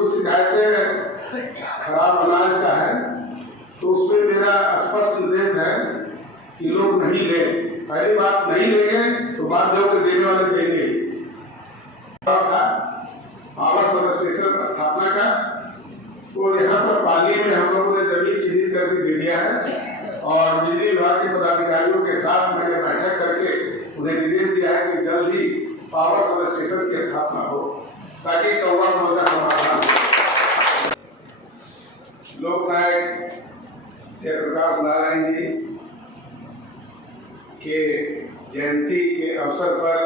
कुछ शिकायतें खराब अनाज का है, तो उसमें मेरा स्पष्ट निर्देश है कि लोग नहीं ले। पहली बात, नहीं लेंगे तो बाध्य होकर देने वाले देंगे। पावर सब स्टेशन स्थापना का, तो यहाँ पर पाली में हम लोगों ने जमीन चिन्हित करके दे दिया है और बिजली विभाग के पदाधिकारियों के साथ मैंने बैठक करके उन्हें निर्देश दिया है कि जल्द ही पावर सब स्टेशन की स्थापना हो ताकि कौवा मोल का समाधान हो। लोक नायक जयप्रकाश नारायण जी के जयंती के अवसर पर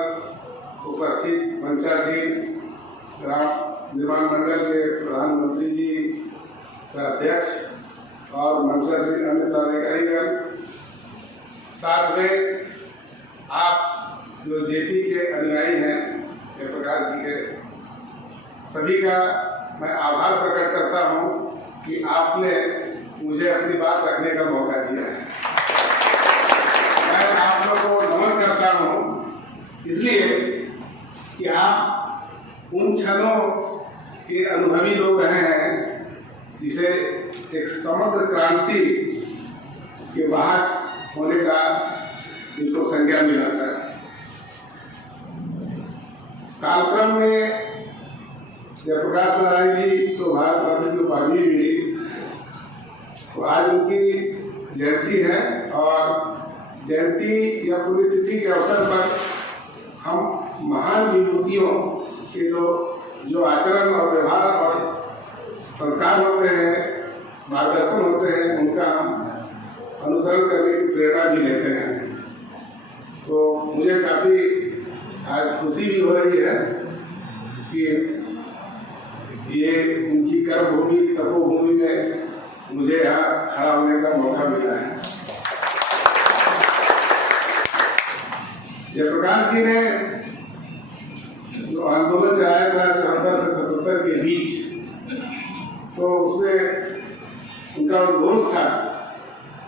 उपस्थित पंचायत ग्राम निर्माण मंडल के प्रधानमंत्री जी अध्यक्ष और मंचासीन अन्य पदाधिकारीगण, साथ में आप जो जेपी के अनुयायी हैं जयप्रकाश जी के, सभी का मैं आभार प्रकट करता हूं कि आपने मुझे अपनी बात रखने का मौका दिया है। मैं आप लोगों को नमन करता हूं इसलिए कि आप उन क्षणों के अनुभवी लोग रहे हैं जिसे एक समग्र क्रांति के वाहक होने का इनको संज्ञा मिला था। कालक्रम में जयप्रकाश नारायण जी तो भारत रत्न की उपाधि मिली, तो आज उनकी जयंती है और जयंती या पुण्यतिथि के अवसर पर हम महान विभूतियों के जो आचरण और व्यवहार और संस्कार होते हैं, मार्गदर्शन होते हैं, उनका हम अनुसरण करने की प्रेरणा भी लेते हैं। तो मुझे काफ़ी आज खुशी भी हो रही है कि ये उनकी कर्मभूमि तपोभूमि में मुझे यहाँ खड़ा होने का मौका मिला है। जयप्रकाश जी ने जो आंदोलन चलाया था 74 से 77 के बीच, तो उसमें उनका उद्घोष था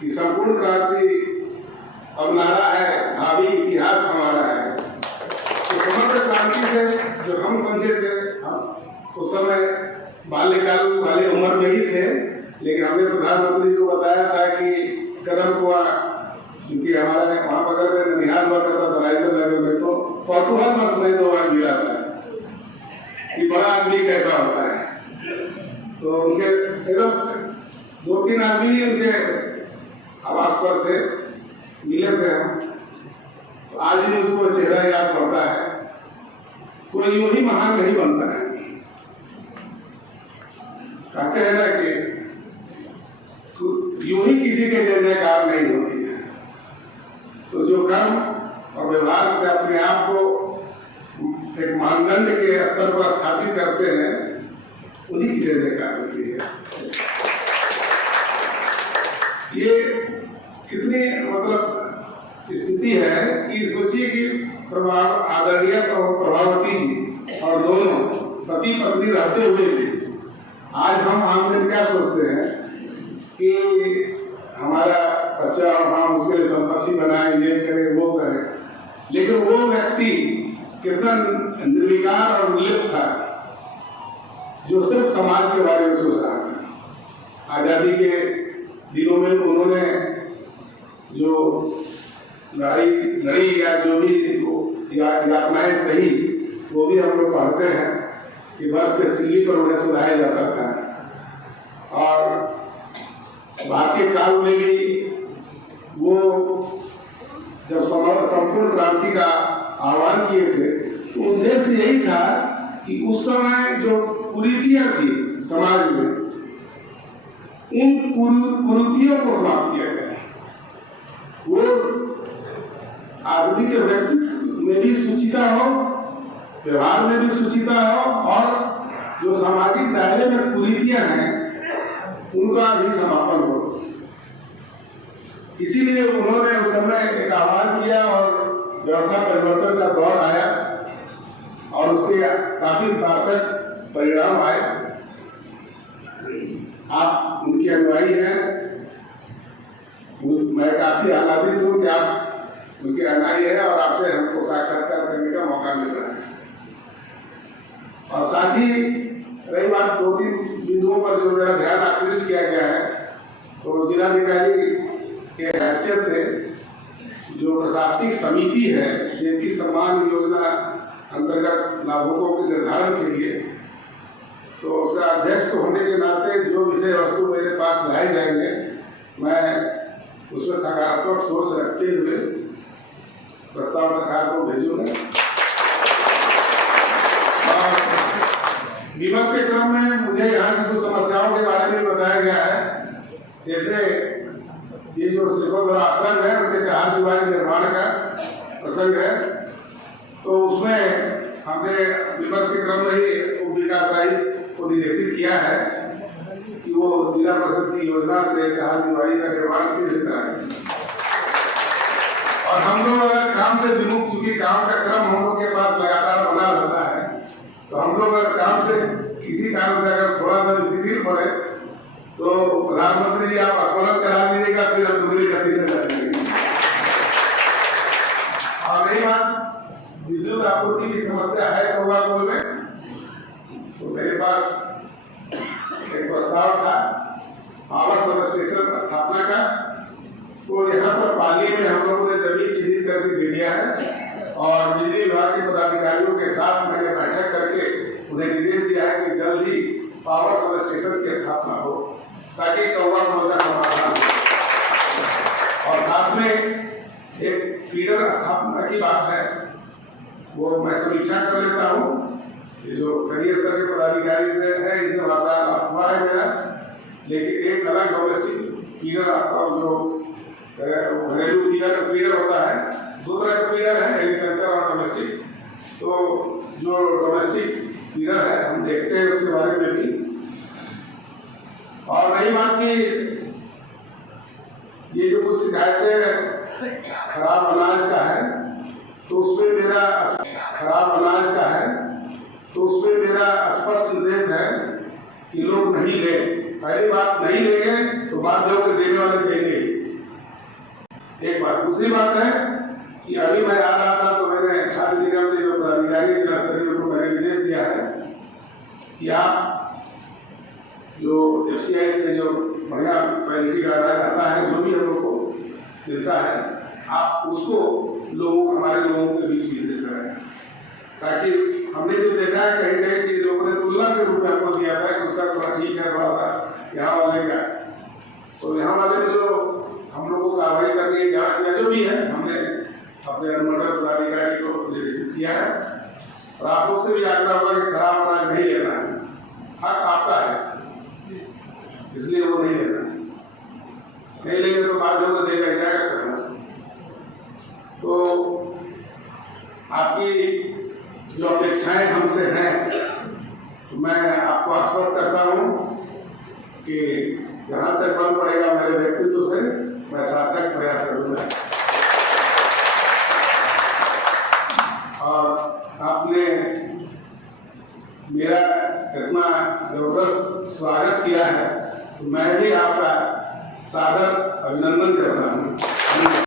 कि संपूर्ण क्रांति अब नारा है, भावी इतिहास हमारा है। तो समग्र क्रांति से जो हम समझे थे, हम उस समय बाल्यकाल वाले उम्र में ही थे, लेकिन हमने प्रधानमंत्री को बताया था कि कदम कुआ, क्योंकि हमारे वहाँ बगल में निहाल हुआ करता था राइफल नगर में, तो कौतूहल बस में 2 बार गिरा था कि बड़ा आदमी कैसा होता है। तो उनके एकदम 2-3 आदमी उनके आवास पर थे, मिले थे हम, तो आज भी उनको चेहरा याद पड़ता है। कोई यूं ही महान नहीं बनता है। कहते हैं ना कि यूं ही किसी के जय जयकार नहीं होती है। तो जो कर्म और व्यवहार से अपने आप को एक मानदंड के स्तर पर स्थापित करते हैं, उन्हीं की जय जयकार होती है। ये कितनी मतलब स्थिति है कि सोचिए कि आदरणीय प्रभावती जी और दोनों पति पत्नी रहते हुए भी आज हम आम दिन क्या सोचते हैं कि हमारा बच्चा और हम उसके लिए संपत्ति बनाए, ये करें वो करें, लेकिन वो व्यक्ति कितना निर्विकार और निर्लिप्त था जो सिर्फ समाज के बारे में सोच रहा था। आजादी के दिनों में उन्होंने जो लड़ी या जो भी यातनाएं सही, वो भी हम लोग पढ़ते हैं कि बर्फ के सिल्ली पर उन्हें सुनाया जाता था। और भारतीय काल में भी वो जब संपूर्ण क्रांति का आह्वान किए थे, तो उद्देश्य यही था कि उस समय जो कुरीतियां थी समाज में, उन कुरीतियों को समाप्त किया गया। वो आदमी के व्यक्तित्व में भी सुचिता हो, व्यवहार में भी सुचिता हो, और जो सामाजिक दायरे में कुरीतियां हैं उनका भी समापन हो। इसीलिए उन्होंने उस समय एक आह्वान किया और व्यवस्था परिवर्तन का दौर आया और उसके काफी सार्थक परिणाम आए। आप उनके अनुयायी हैं, मैं काफी आह्लादित हूं कि आप उनके अनुयायी हैं और आपसे हमको साक्षात्कार करने का मौका मिल रहा है। और साथ ही रही बात 2-3 बिंदुओं पर जो मेरा ध्यान आकृष्ट किया गया है, तो जिलाधिकारी के हैसियत से जो प्रशासनिक समिति है जेपी सम्मान योजना अंतर्गत लाभुकों के निर्धारण के लिए, तो उसका अध्यक्ष होने के नाते जो विषय वस्तु मेरे पास लाए जाएंगे मैं उसमें सकारात्मक सोच रखते हुए प्रस्ताव सरकार को भेजूंगा। और विमर्श के क्रम में मुझे यहाँ की कुछ समस्याओं के बारे में बताया गया है, जैसे ये जो सिखोदर आश्रम है उसके 4 दीवारी निर्माण का प्रसंग है, तो उसमें हमने विमर्श के क्रम में ही उप विकास आयुक्त को निर्देशित किया है कि वो जिला परिषद की योजना से 4 दीवारी का निर्माण शीघ्र कराएं। और हम लोग अगर काम से विमुख, चूंकि काम का क्रम हम लोग के पास लगातार बना रहता है, तो हम लोग अगर काम से किसी कारण से अगर थोड़ा सा भी शिथिल पड़े तो प्रधानमंत्री जी आप स्मरण करा दीजिएगा, फिर हम दूसरी गति से चलेंगे। और रही बात विद्युत आपूर्ति की समस्या है कौवाकोल में, तो मेरे पास एक प्रस्ताव था पावर सब स्टेशन स्थापना का, तो यहाँ पर पाली में हम लोगों ने जमीन चिन्हित करके दे दिया है और बिजली विभाग के पदाधिकारियों के साथ मैंने बैठक करके उन्हें निर्देश दिया है कि जल्द ही पावर सब स्टेशन की स्थापना हो ताकि कौवाकोल का समाधान हो। और साथ में एक फीडर स्थापना की बात है, वो मैं समीक्षा कर लेता हूँ, ये जो करियर स्तर के पदाधिकारी से है इसे वार्तालाप हुआ है मेरा, लेकिन एक अलग डोमेस्टिक फीडर आपका जो घरेलू फीडर होता है, 2 तरह का फीडर है, एग्रीकल्चर और डोमेस्टिक। तो जो डोमेस्टिक फीडर है हम देखते हैं उसके बारे में भी। और रही बात की ये जो कुछ शिकायतें खराब अनाज का है, तो उसमें मेरा स्पष्ट निर्देश है कि लोग नहीं ले। पहली बात नहीं लेंगे तो बाद में देने वाले देंगे, एक बात। दूसरी बात है कि अभी मैं आ रहा था तो मैंने खाद्य निगम के जो पदाधिकारी जिला स्तरीय को मैंने निर्देश दिया है कि आप जो FCI से जो बढ़िया क्वालिटी का अनाज आता है, जो भी हम लोग को मिलता है, आप उसको हमारे लोगों के बीच वितरित करें, ताकि हमने जो देखा है कहीं कहीं कि लोगों ने तुलना के रूप में हमको दिया था कि उसका थोड़ा ठीक है, थोड़ा सा यहाँ वाले का, तो यहाँ वाले जो हम लोग को कार्रवाई करनी है, जांच या जो भी है, हमने अपने अनुमंडल पदाधिकारी को निर्देशित किया है। और आप लोग से भी आग्रह होगा कि खराब अनाज नहीं लेना है, हक आपका है, इसलिए वो नहीं लेना, नहीं लेंगे तो बाद में देगा क्या करना। तो आपकी जो अपेक्षाएं हमसे हैं, तो मैं आपको आश्वस्त करता हूं कि जहां तक बल पड़ेगा मेरे व्यक्तित्व से मैं सार्थक प्रयास करूंगा। और आपने मेरा इतना जबरदस्त स्वागत किया है, तो मैं भी आपका सादर अभिनंदन करता हूँ।